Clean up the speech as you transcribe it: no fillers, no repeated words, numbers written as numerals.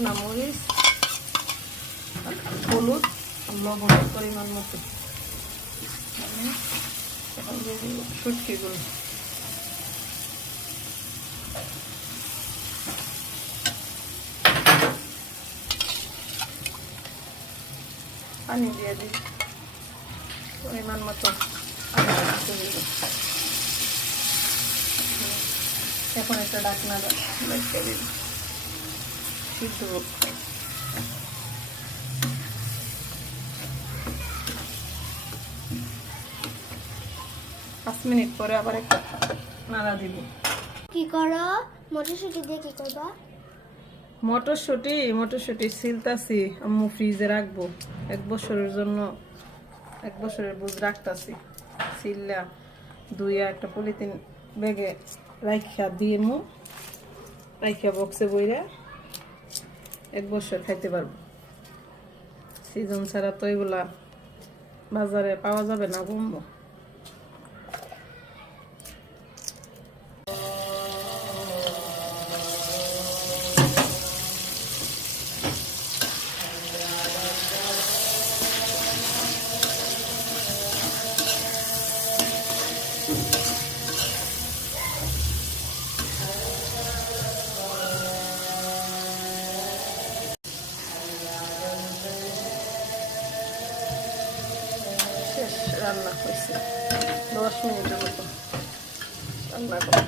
শুকনা মরিচ, হলুদ, লবণের পরিমাণ মতো। এখন দিয়ে দিব শুটকিগুলো। পানি দিয়ে দিই পরিমাণ মতো। এখন একটা ঢাকনা লাগিয়ে দিই সিদ্ধ হোক। 5 মিনিট পরে আবার একটা নাড়া দিব। কি করো? মটরশুঁটি দিয়ে কি করবা? মটরশুঁটি ছিলতাছি, আম্মু ফ্রিজে রাখবো 1 বছরের জন্য। 1 বছরের বুঝ রাখতাছি। ছিললা ধুইয়া একটা পলিথিন ব্যাগে রাইখা দিয়ে রাইখা বক্সে বইরা 1 বছর খাইতে পারবো। সিজন ছাড়া তো এগুলা বাজারে পাওয়া যাবে না, কমবো। রান্না হয়েছে 10 মিনিটের মতো রান্না করো।